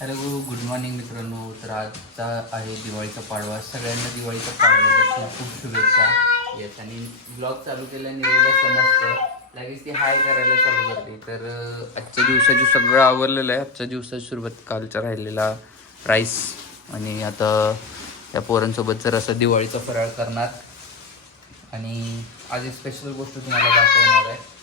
Hello good morning मित्रांनो. तर आजचा आहे दिवाळीचा पाडवा. सगळ्यांना दिवाळीचा पाडवा खूप खूप शुभेच्छा. येस आणि ब्लॉग चालू केल्याने निर्वीला समजतं. लगेच ती हाय करायला चालू करते. तर आजच्या दिवसाची सगळं आवरलेलं आहे. आजच्या दिवसाची सुरुवात कालचा राहिलेला राईस आणि आता या पोरांसोबत जर असं दिवाळीचा फराळ करणार. आणि आज एक स्पेशल गोष्ट तुम्हाला दाखवणार आहे.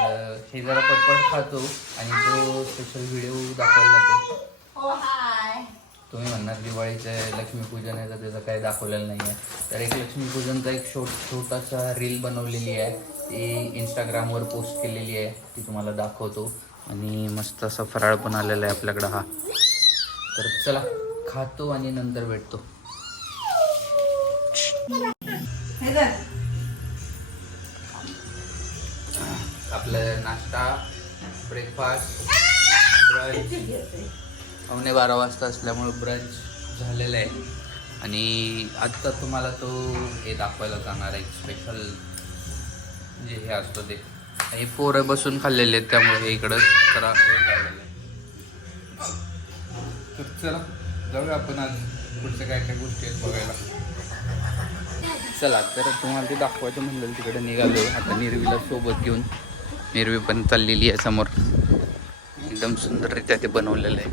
तर हे जरा पटपट खातो आणि जो स्पेशल व्हिडिओ दाखवला तो. हो हाय. तुम्ही म्हणणार दिवाळीचं लक्ष्मीपूजन आहे तर त्याचं काही दाखवलेलं नाही आहे. तर एक लक्ष्मीपूजनचा एक छोट छोटासा रील बनवलेली आहे. ती इंस्टाग्रामवर पोस्ट केलेली आहे. ती तुम्हाला दाखवतो. आणि मस्त असा फराळ पण आलेला आहे आपल्याकडं हा. तर चला खातो आणि नंतर भेटतो. आपलं नाश्ता ब्रेकफास्ट ब्रंच पावणे बारा वाजता असल्यामुळे ब्रंच झालेलं आहे. आणि आत्ता तुम्हाला तो हे दाखवायला जाणार आहे स्पेशल जे हे असतं ते. हे पोरं बसून खाल्लेले आहेत त्यामुळे हे इकडं जरा हे झालेलं आहे. तर चला जाऊया आपण आज पुढच्या काय काय गोष्टी आहेत बघायला. चला तर तुम्हाला ते दाखवायचं म्हणलं तिकडे निघालो आता निर्वीला सोबत घेऊन. निर्वी पण चाललेली आहे समोर. एकदम सुंदररित्या ते बनवलेलं आहे.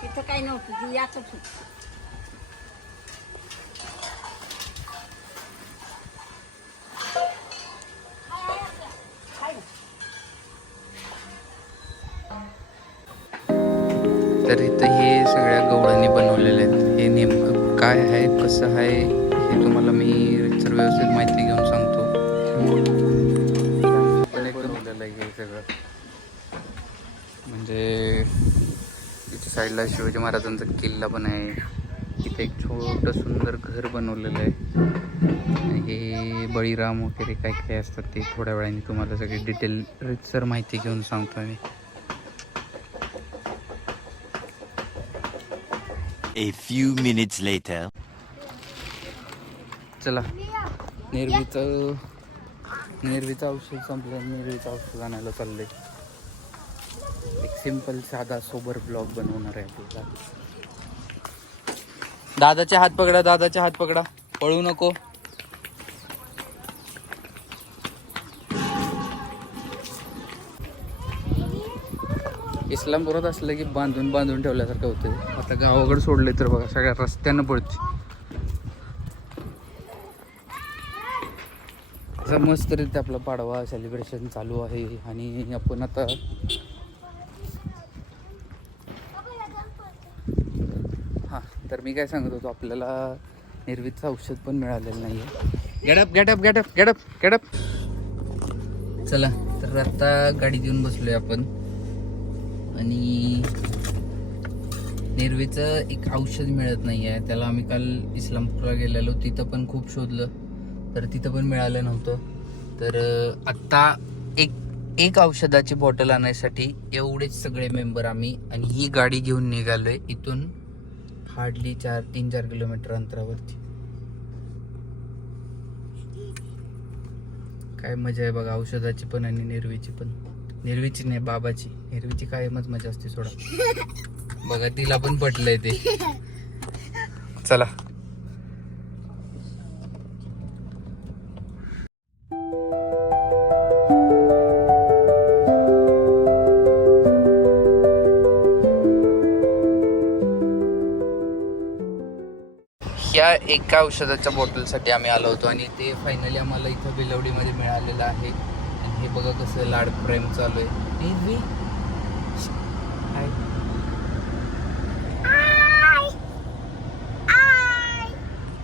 तिथं काही नव्हतं तर इथं हे सगळ्या गवळांनी बनवलेले आहेत. हे नेमकं काय आहे कसं आहे हे तुम्हाला मी सर व्यवस्थित माहिती घेऊन सांगतो. बनवलेलं आहे हे सगळं. म्हणजे इथे साईडला शिवाजी महाराजांचा किल्ला पण आहे. इथे एक छोटं सुंदर घर बनवलेलं आहे. आणि हे बळीराम वगैरे काय काय असतात ते थोड्या वेळाने तुम्हाला सगळी डिटेल सर माहिती घेऊन सांगतो मी A few minutes later. चला. निर्वीचं निर्वीचं औषध संपलं निर्वीचं औषध आणायला चाललंय. एक सिंपल साधा सोबर ब्लॉग बनवणार आहे आपल्याला दादाचे हात पकडा दादाचे हात पकडा. पळू नको. इस्लामपुरात असलं की बांधून बांधून ठेवल्यासारखं होतं आता गावाकडे सोडले तर बघा सगळ्या रस्त्यानं पडते असा मस्तरीत आपला पाडवा सेलिब्रेशन चालू आहे आणि आपण आता हां तर मी काय सांगत होतो आपल्याला निर्वितचं औषध पण मिळालेलं नाही आहे get up get up get up get up get up चला तर आता गाडी देऊन बसलोय आपण. आणि नेरवेचं एक औषध मिळत नाही आहे त्याला आम्ही काल इस्लामपूरला गेलेलो. तिथं पण खूप शोधलं. तर तिथं पण मिळालं नव्हतं. तर आत्ता एक एक औषधाची बॉटल आणण्यासाठी एवढेच सगळे मेंबर आम्ही आणि ही गाडी घेऊन निघालो आहे इथून हार्डली चार तीन चार किलोमीटर अंतरावरती. काय मजा आहे बघा औषधाची पण आणि नेरवीची पण. निर्वीची नाही बाबाची. निर्वीची कायमच मजा असते सोडा. बघा तिला पण पटलंय ते. चला. ह्या एका औषधाच्या बॉटलसाठी आम्ही आलो होतो आणि ते फायनली आम्हाला इथं बिलवडीमध्ये मिळालेलं आहे. हे बघा कसं लाड प्रेम चालू आहे. हाय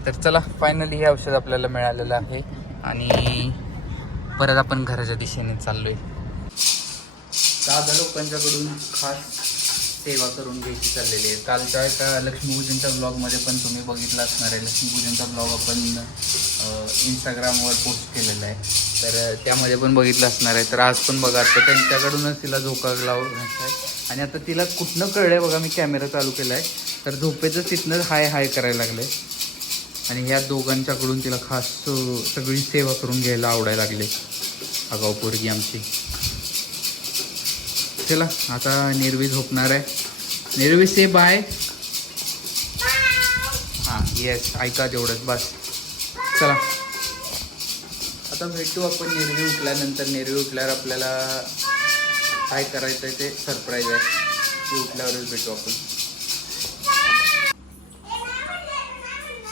तर चला फायनली हे औषध आपल्याला मिळालेलं आहे. आणि परत आपण घराच्या दिशेने चाललोय. दादा लोकांच्याकडून खास सेवा करून घ्यायची चाललेली आहे. कालच्या एका लक्ष्मीपूजनच्या ब्लॉगमध्ये पण तुम्ही बघितलं असणार आहे. लक्ष्मीपूजनचा ब्लॉग आपण इंस्टाग्रामवर पोस्ट केलेला आहे. तर त्यामध्ये पण बघितलं असणार आहे. तर आज पण बघा तर त्यांच्याकडूनच तिला झोका लावण्याचा आहे. आणि आता तिला कुठनं कळलं आहे बघा मी कॅमेरा चालू केला आहे. तर झोपेचं तिथनं हाय हाय करायला लागलं. आणि ह्या दोघांच्याकडून तिला खास सगळी सेवा करून घ्यायला आवडायला लागले. आगाऊ पोरगी आमची. चला आता निर्वी झोपणार आहे. निर्वी से बाय हां येस ऐका तेवढंच बस. चला. आता भेटू आपण नेरवी उठल्यानंतर. नेरवी उठल्यावर आपल्याला काय करायचं आहे ते सरप्राईज आहे. ते उठल्यावरच भेटू आपण.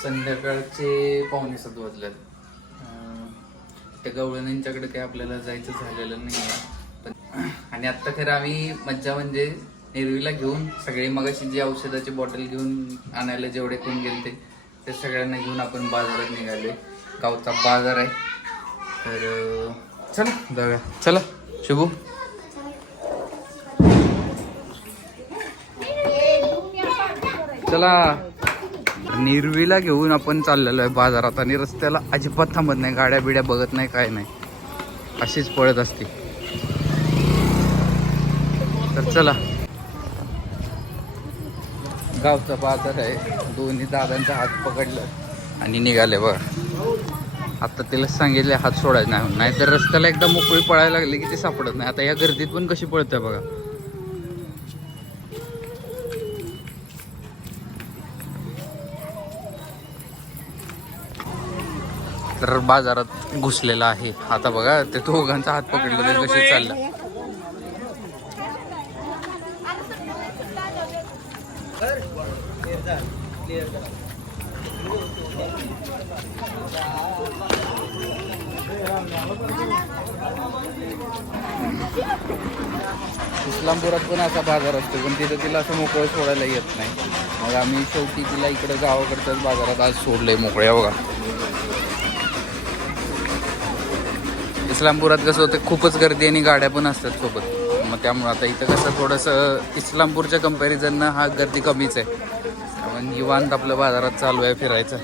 संध्याकाळचे पाहुणे सात वाजल्यात. त्या गवळण्यांच्याकडे काही आपल्याला जायचं झालेलं नाही आहे. पण आणि आत्ता खरं आम्ही मज्जा म्हणजे नेरवीला घेऊन सगळे मगाशी जी औषधाची बॉटल घेऊन आणायला जेवढे कोण गेले ते त्या सगळ्यांना घेऊन आपण बाजारात निघाले गावचा बाजार आहे. तर चला जाऊया चला शुभू. चला. निर्वीला घेऊन आपण चाललेलो आहे बाजारात आणि रस्त्याला अजिबात थांबत नाही. गाड्या बिड्या बघत नाही काय नाही. अशीच पळत असते. तर चला. गावचा बाजार आहे. दोन्ही दादांचा हात पकडलं आणि निघाले बघा. आता तिला सांगितले हात सोडायचं नाही म्हणून. नाहीतर रस्त्याला एकदा मोकळी पळायला लागली की ते सापडत नाही. आता या गर्दीत पण कशी पळते बघा. तर बाजारात घुसलेला आहे. आता बघा ते दोघांचा हात पकडला तर कसे चाललं? इस्लामपुरात पण असा बाजार असतो पण तिथं तिला असं मोकळं सोडायला येत नाही. मग आम्ही शेवटी तिला इकडे गावाकडच्याच बाजारात आज सोडलंय मोकळ्या बघा. इस्लामपुरात कसं होतं खूपच गर्दी आणि गाड्या पण असतात सोबत. मग त्यामुळं आता इथं कसं थोडंसं इस्लामपूरच्या कम्पॅरिझननं हा गर्दी कमीच आहे. त्यामुळे निवांत आपलं बाजारात चालू आहे फिरायचं.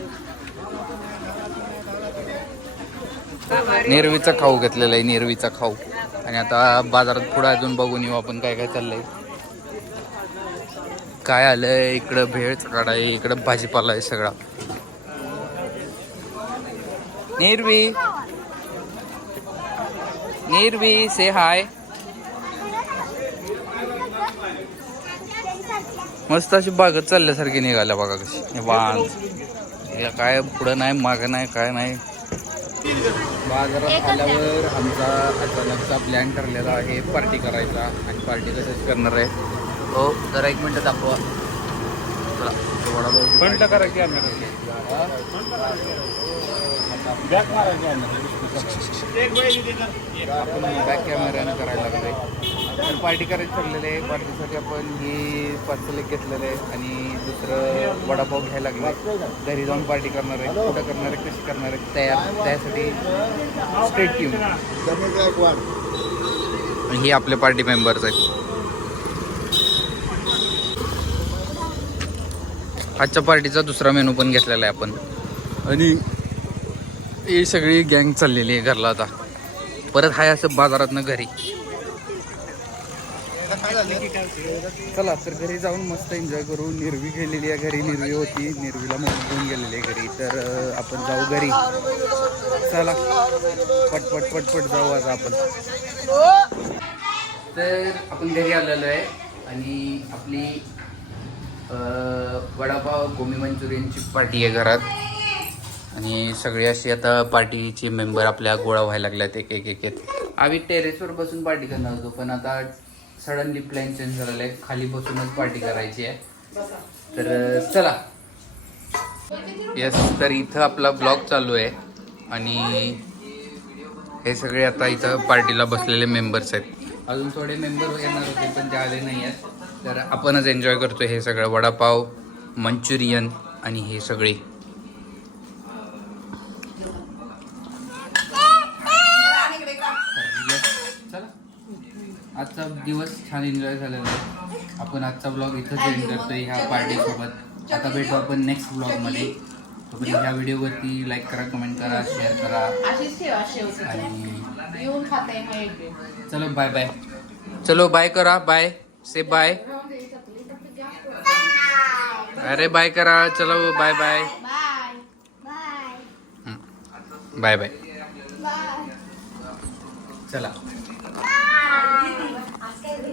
नेरवीचा खाऊ घेतलेला आहे नेरवीचा खाऊ. आणि आता बाजारात पुढं अजून बघून येऊ आपण काय काय चाललंय. काय आलंय इकडं भेळ काढ आहे इकडं भाजीपाला आहे सगळा. नेरवी. निर्वी से हाय मस्त अशी बागत चालल्यासारखी निघाल्या बघा कशी. हे काय पुढं नाही मागं नाही काय नाही. बाजारात आल्यावर आमचा अचानकचा प्लॅन ठरलेला आहे पार्टी करायचा. आणि पार्टी कशाच करणार आहे? हो जरा एक मिनिट दाखवा. बंद बॅक आपण बॅक कॅमेऱ्यानं करायला लागले तर पार्टी करायचं ठरलेलं आहे. पार्टीसाठी आपण ही पार्सल एक घेतलेलं आहे आणि दुसरं वडापाव घ्यायला लागले घरी जाऊन पार्टी करणार आहे कुठं करणार आहे कशी करणार आहे तयार. त्यासाठी स्टेट टीम ही आपले पार्टी मेंबर्स आहेत. आजच्या पार्टीचा दुसरा मेनू पण घेतलेला आहे आपण. आणि ही सगळी गँग चाललेली आहे घरला आता. परत हाय असं बाजारातनं घरी. चला तर घरी जाऊन मस्त एन्जॉय करू. निर्वी गेलेली आहे घरी निर्वी होती. निर्वीला मग घेऊन गेलेली आहे घरी. तर आपण जाऊ घरी. चला. पटपट पटपट जाऊ आज आपण. तर आपण घरी आलेलो आहे. आणि आपली वडापाव गोमी मंचुरियनची पार्टी आहे घरात. आणि सगळे असे आता पार्टीचे मेंबर आपल्या गोळा व्हायला लागल्यात. एक एक एक आम्ही टेरेसवर बसून पार्टी करणार होतो. पण आता सडनली प्लॅन चेंज झालेला आहे. खाली बसूनच पार्टी करायची आहे. तर चला. येस तर इथं आपला ब्लॉग चालू आहे. आणि हे सगळे आता इथं पार्टीला बसलेले मेंबर्स आहेत. अजून थोडे मेंबर येणार होते पण ते आले नाही आहेत. तर आपणच एन्जॉय करतो हे सगळं. वडापाव मंचुरियन आणि हे सगळे चला आजचा दिवस छान एन्जॉय झालेला आहे. आपण आजचा ब्लॉग इथंच एंड करतोय ह्या पार्टीसोबत आता भेटू आपण नेक्स्ट ब्लॉगमध्ये तोपर्यंत ह्या व्हिडिओवरती लाईक करा कमेंट करा शेअर करा. आणि चलो बाय बाय चलो बाय करा बाय से बाय अरे बाय करा. चलो बाय बाय बाय बाय चला. Bye thank